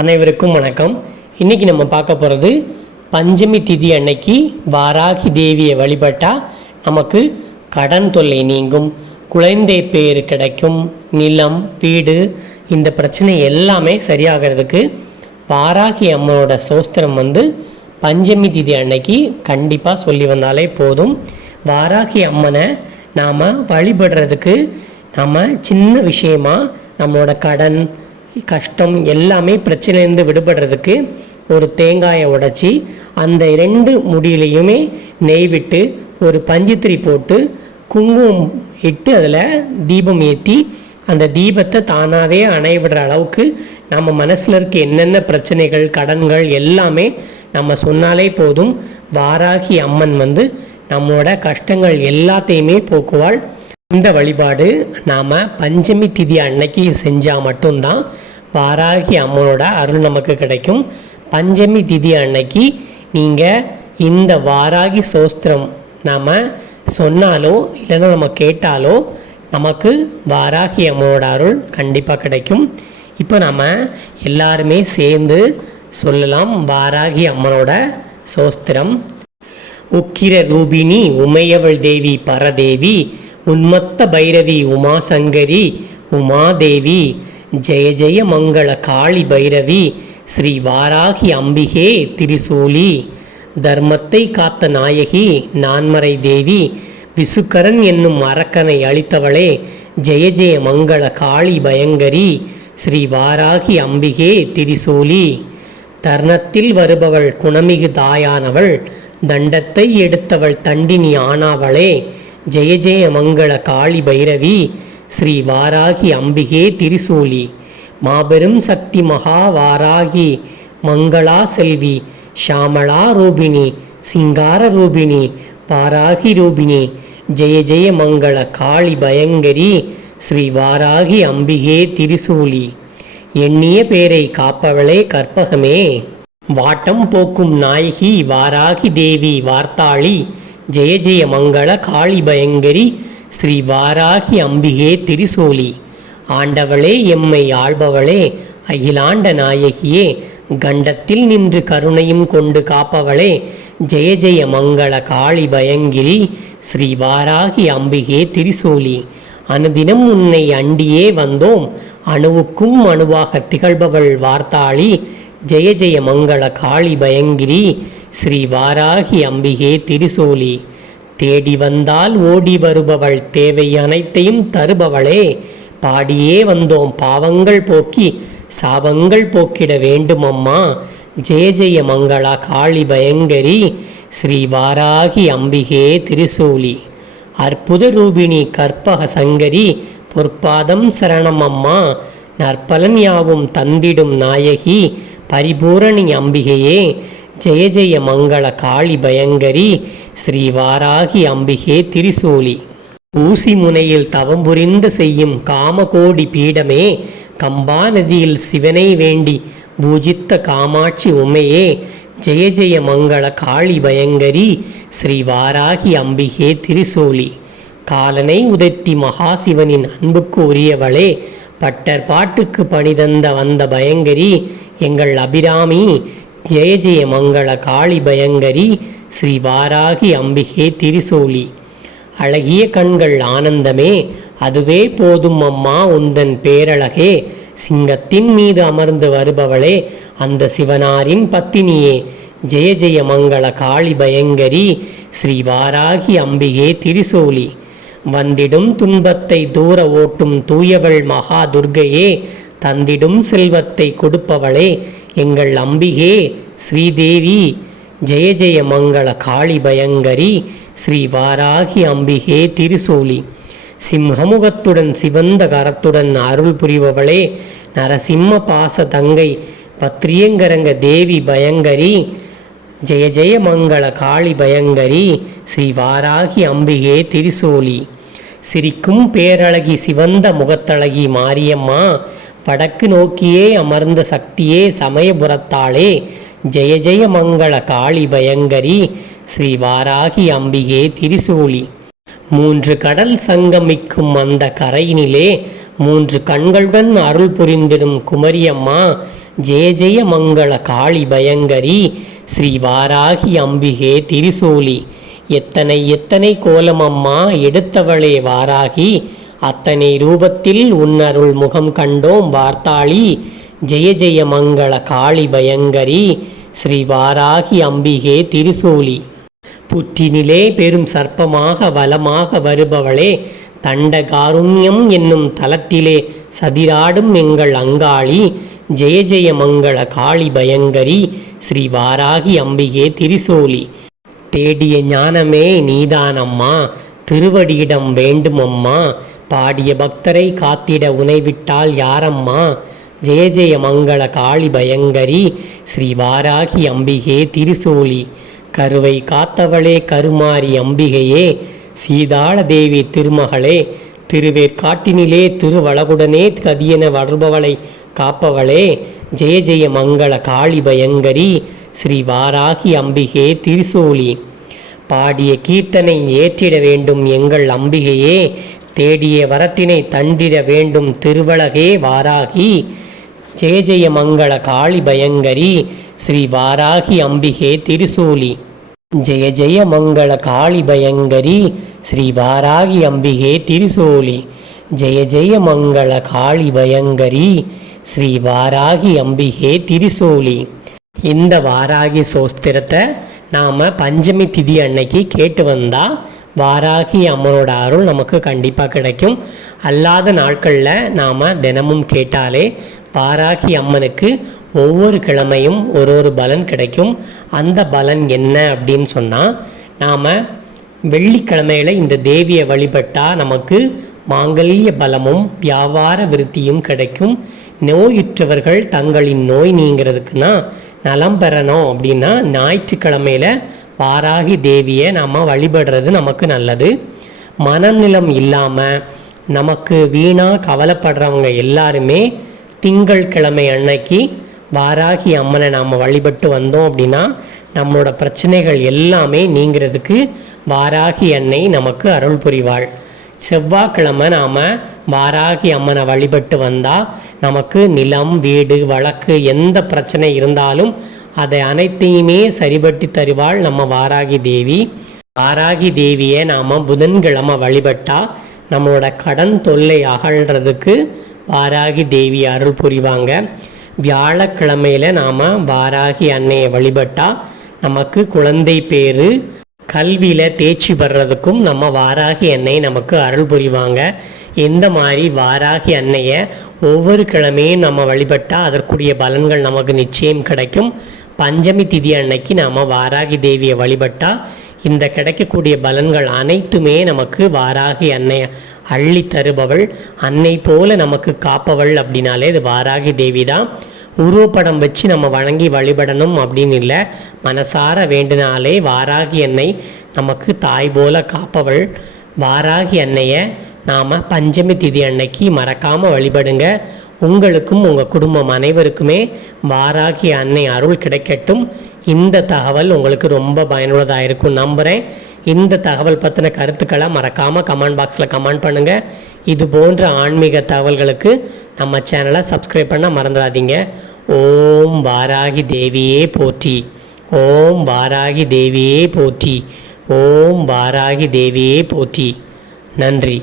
அனைவருக்கும் வணக்கம். இன்னைக்கு நம்ம பார்க்க போகிறது பஞ்சமி திதி அன்னைக்கு வாராகி தேவியை வழிபட்டால் நமக்கு கடன் தொல்லை நீங்கும் குழந்தை பேர் கிடைக்கும் நிலம் வீடு இந்த பிரச்சனை எல்லாமே சரியாகிறதுக்கு வாராகி அம்மனோட சோஸ்திரம் வந்து பஞ்சமி திதி அன்னைக்கு கண்டிப்பாக சொல்லி வந்தாலே போதும். வாராகி அம்மனை நாம் வழிபடுறதுக்கு நம்ம சின்ன விஷயமாக நம்மளோட கடன் கஷ்டம் எல்லாமே பிரச்சனையிலேருந்து விடுபடுறதுக்கு ஒரு தேங்காயை உடைச்சி அந்த ரெண்டு முடியிலையுமே நெய் விட்டு ஒரு பஞ்சுத்திரி போட்டு குங்குமம் இட்டு அதில் தீபம் ஏற்றி அந்த தீபத்தை தானாகவே அணைவிடுற அளவுக்கு நம்ம மனசில் இருக்க என்னென்ன பிரச்சனைகள் கடன்கள் எல்லாமே நம்ம சொன்னாலே போதும். வாராகி அம்மன் வந்து நம்மளோட கஷ்டங்கள் எல்லாத்தையுமே போக்குவாள். இந்த வழிபாடு நாம் பஞ்சமி திதி அன்னைக்கு செஞ்சால் மட்டும்தான் வாராகி அம்மனோட அருள் நமக்கு கிடைக்கும். பஞ்சமி திதி அன்னைக்கு நீங்கள் இந்த வாராகி சோஸ்திரம் நாம் சொன்னாலோ இல்லைன்னா நம்ம கேட்டாலோ நமக்கு வாராகி அம்மனோட அருள் கண்டிப்பாக கிடைக்கும். இப்போ நம்ம எல்லாருமே சேர்ந்து சொல்லலாம் வாராகி அம்மனோட சோஸ்திரம். உக்கிர ரூபிணி உமையவள் தேவி பரதேவி உன்மத்த பைரவி உமாசங்கரி உமாதேவி ஜெய ஜெய மங்கள காளி பைரவி ஸ்ரீ வாராகி அம்பிகே திரிசூலி. தர்மத்தை காத்த நாயகி நான்மறை தேவி விசுக்கரன் என்னும் அரக்கனை அளித்தவளே ஜெய ஜெய மங்கள காளி பயங்கரி ஸ்ரீ வாராகி அம்பிகே திரிசூலி. தர்ணத்தில் வருபவள் குணமிகு தாயானவள் தண்டத்தை எடுத்தவள் தண்டினி ஆனாவளே ஜெய ஜெய மங்கள காளி பைரவி ஸ்ரீ வாராகி அம்பிகே திரிசூலி. மாபெரும் சக்தி மகா வாராகி மங்களா செல்வி. ஷாமளா ரூபிணி சிங்கார ரூபிணி வாராகி ரூபிணி. ஜெய ஜெய மங்கள காளி பயங்கரி ஸ்ரீ வாராகி அம்பிகே திரிசூலி. எண்ணிய பேரை காப்பவளே கற்பகமே. வாட்டம் போக்கும் நாயகி வாராகி தேவி வார்த்தாளி. ஜெய ஜெய மங்கள காளி பயங்கரி ஸ்ரீ வாராகி அம்பிகே திரிசூலி. ஆண்டவளே எம்மை ஆள்பவளே அகிலாண்ட நாயகியே கண்டத்தில் நின்று கருணையும் கொண்டு காப்பவளே ஜெய ஜெய மங்கள காளி பயங்கிரி ஸ்ரீ வாராகி அம்பிகே திரிசூலி. அனுதினம் உன்னை அண்டியே வந்தோம் அணுவுக்கும் அணுவாக திகழ்பவள் வார்த்தாளி ஜெய ஜெய மங்கள காளி பயங்கிரி ஸ்ரீ வாராகி அம்பிகே திரிசூலி. தேடி வந்தால் ஓடி வருபவள் தேவை அனைத்தையும் தருபவளே. பாடியே வந்தோம் பாவங்கள் போக்கி சாபங்கள் போக்கிட வேண்டும் அம்மா. ஜெய ஜெய மங்களா காளி பயங்கரி ஸ்ரீ வாராகி அம்பிகே திரிசூலி. அற்புத ரூபிணி கற்பக சங்கரி பொற்பாதம் சரணம் அம்மா. நற்பலன் யாவும் தந்திடும் நாயகி பரிபூரணி அம்பிகையே. ஜெய ஜெய மங்கள காளி பயங்கரி ஸ்ரீவாராகி அம்பிகே திரிசூலி. ஊசி முனையில் தவம் புரிந்து செய்யும் காமகோடி பீடமே கம்பா நதியில் சிவனை வேண்டி பூஜித்த காமாட்சி உமையே ஜெய ஜெய மங்கள காளி பயங்கரி ஸ்ரீவாராகி அம்பிகே திரிசூலி. காலனை உதைத்தி மகாசிவனின் அன்புக்கு உரியவளே பட்டர் பாட்டுக்கு பணிதந்த வந்த பயங்கரி எங்கள் அபிராமி ஜெய ஜெய மங்கள காளி பயங்கரி ஸ்ரீ வாராகி அம்பிகே திரிசூலி. அழகிய கண்கள் ஆனந்தமே அதுவே போதும் அம்மா உந்தன் பேரழகே. சிங்கத்தின் மீது அமர்ந்து வருபவளே அந்த சிவனாரின் பத்தினியே. ஜெய ஜெய மங்கள காளி பயங்கரி ஸ்ரீ வாராகி அம்பிகே திரிசூலி. வந்திடும் துன்பத்தை தூர ஓட்டும் தூயவள் மகா துர்கையே தந்திடும் செல்வத்தை கொடுப்பவளே எங்கள் அம்பிகே ஸ்ரீதேவி ஜெய ஜெய மங்கள காளி பயங்கரி ஸ்ரீ வாராகி அம்பிகே திருசூலி. சிம்ஹமுகத்துடன் சிவந்த கரத்துடன் அருள் புரிபவளே நரசிம்ம பாச தங்கை பத்ரியங்கரங்க தேவி பயங்கரி ஜெய ஜெய மங்கள காளி பயங்கரி ஸ்ரீ வாராகி அம்பிகே திருசூலி. சிரிக்கும் பேரழகி சிவந்த முகத்தழகி மாரியம்மா வடக்கு நோக்கியே அமர்ந்த சக்தியே சமயபுரத்தாளே. ஜெய ஜெய மங்கள காளி பயங்கரி ஸ்ரீ வாராகி அம்பிகே திரிசூலி. மூன்று கடல் சங்கமிக்கும் அந்த கரையினிலே மூன்று கண்களுடன் அருள் புரிந்திடும் குமரியம்மா ஜெய ஜெய மங்கள காளி பயங்கரி ஸ்ரீ வாராகி அம்பிகே திரிசூலி. எத்தனை எத்தனை கோலமம்மா எடுத்தவளே வாராகி அத்தனை ரூபத்தில் உன்னருள் முகம் கண்டோம் வார்த்தாளி. ஜெய ஜெய மங்கள காளி பயங்கரி. ஸ்ரீ வாராகி அம்பிகே திருசூலி. புற்றினிலே பெரும் சர்ப்பமாக வலமாக வருபவளே தண்ட காருண்யம் என்னும் தலத்திலே சதிராடும் எங்கள் அங்காளி. ஜெய ஜெய மங்கள காளி பயங்கரி. ஸ்ரீ வாராகி அம்பிகே திருசூலி. தேடிய ஞானமே நீதானம்மா. திருவடியிடம் வேண்டுமம்மா. பாடிய பக்தரை காத்திட உனைவிட்டால் யாரம்மா? ஜெய ஜெய மங்கள காளி பயங்கரி ஸ்ரீ வாராகி அம்பிகே திருசூலி. கருவை காத்தவளே கருமாரி அம்பிகையே சீதாள தேவி திருமகளே திருவேற்காட்டினிலே திருவளகுடனே கதியென வளர்பவளை காப்பவளே ஜெய ஜெய மங்கள காளி பயங்கரி ஸ்ரீ வாராகி அம்பிகே திரிசூலி. பாடிய கீர்த்தனை ஏற்றிட வேண்டும் எங்கள் அம்பிகையே தேடிய வரத்தினை தண்டிட வேண்டும் திருவழகே வாராகி ஜெய ஜெய மங்கள காளி பயங்கரி ஸ்ரீ வாராகி அம்பிகே திருசூலி. ஜெய ஜெய மங்கள காளி பயங்கரி ஸ்ரீ வாராகி அம்பிகே திருசூலி. ஜெய ஜெய மங்கள காளி பயங்கரி ஸ்ரீ வாராகி அம்பிகே திருசூலி. இந்த வாராகி சோஸ்திரத்தை நாம் பஞ்சமி திதி அன்னைக்கு கேட்டு வந்தால் வாராகி அம்மனோட அருள் நமக்கு கண்டிப்பாக கிடைக்கும். அல்லாத நாட்களில் நாம் தினமும் கேட்டாலே வாராகி அம்மனுக்கு ஒவ்வொரு கிழமையும் ஒரு ஒரு பலன் கிடைக்கும். அந்த பலன் என்ன அப்படின்னு சொன்னால் நாம் வெள்ளிக்கிழமையில் இந்த தேவியை வழிபட்டால் நமக்கு மாங்கல்ய பலமும் வியாபார விருத்தியும் கிடைக்கும். நோயுற்றவர்கள் தங்களின் நோய் நீங்கிறதுக்குன்னா நலம் பெறணும் அப்படின்னா ஞாயிற்றுக்கிழமையில் வாராகி தேவியை நாம் வழிபடுறது நமக்கு நல்லது. மனநிலம் இல்லாமல் நமக்கு வீணாக கவலைப்படுறவங்க எல்லாருமே திங்கள் கிழமை அன்னைக்கு வாராகி அம்மனை நாம் வழிபட்டு வந்தோம் அப்படின்னா நம்மளோட பிரச்சனைகள் எல்லாமே நீங்கிறதுக்கு வாராகி அன்னை நமக்கு அருள் புரிவாள். செவ்வாய்க்கிழமை நாம் வாராகி அம்மனை வழிபட்டு வந்தால் நமக்கு நிலம் வீடு வழக்கு எந்த பிரச்சனை இருந்தாலும் அதை அனைத்தையுமே சரிபட்டி தருவாள் நம்ம வாராகி தேவி. வாராகி தேவியை நாம் புதன்கிழமை வழிபட்டால் நம்மளோட கடன் தொல்லை அகழ்கிறதுக்கு வாராகி தேவி அருள் புரிவாங்க. வியாழக்கிழமையில் நாம் வாராகி அன்னையை வழிபட்டால் நமக்கு குழந்தை பேர் கல்வியில் தேர்ச்சி பெறதுக்கும் நம்ம வாராகி அன்னையை நமக்கு அருள் புரிவாங்க. இந்த மாதிரி வாராகி அன்னையை ஒவ்வொரு கிழமையும் நம்ம வழிபட்டால் அதற்குரிய பலன்கள் நமக்கு நிச்சயம் கிடைக்கும். பஞ்சமி திதி அன்னைக்கு நாம் வாராகி தேவியை வழிபட்டால் இந்த கிடைக்கக்கூடிய பலன்கள் அனைத்துமே நமக்கு வாராகி அன்னை அள்ளி தருபவள் அன்னை போல நமக்கு காப்பவள் அப்படின்னாலே இது வாராகி தேவி தான் உருவப்படம் வச்சு நம்ம வணங்கி வழிபடணும் அப்படின்னு இல்லை. மனசார வேண்டினாலே வாராகி அன்னை நமக்கு தாய் போல காப்பவள். வாராகி அன்னையை நாம் பஞ்சமி திதி அன்னைக்கு மறக்காமல் வழிபடுங்க. உங்களுக்கும் உங்கள் குடும்பம் அனைவருக்குமே வாராகி அன்னை அருள் கிடைக்கட்டும். இந்த தகவல் உங்களுக்கு ரொம்ப பயனுள்ளதாக இருக்கும் நம்புகிறேன் இந்த தகவல் பற்றின கருத்துக்களை மறக்காமல் கமெண்ட் பாக்ஸில் கமெண்ட் பண்ணுங்கள் இது போன்ற ஆன்மீக தகவல்களுக்கு நம்ம சேனலை சப்ஸ்கிரைப் பண்ண மறந்துடாதீங்க. ஓம் வாராகி தேவியே போற்றி. ஓம் வாராகி தேவியே போற்றி. ஓம் வாராகி தேவியே போற்றி. நன்றி.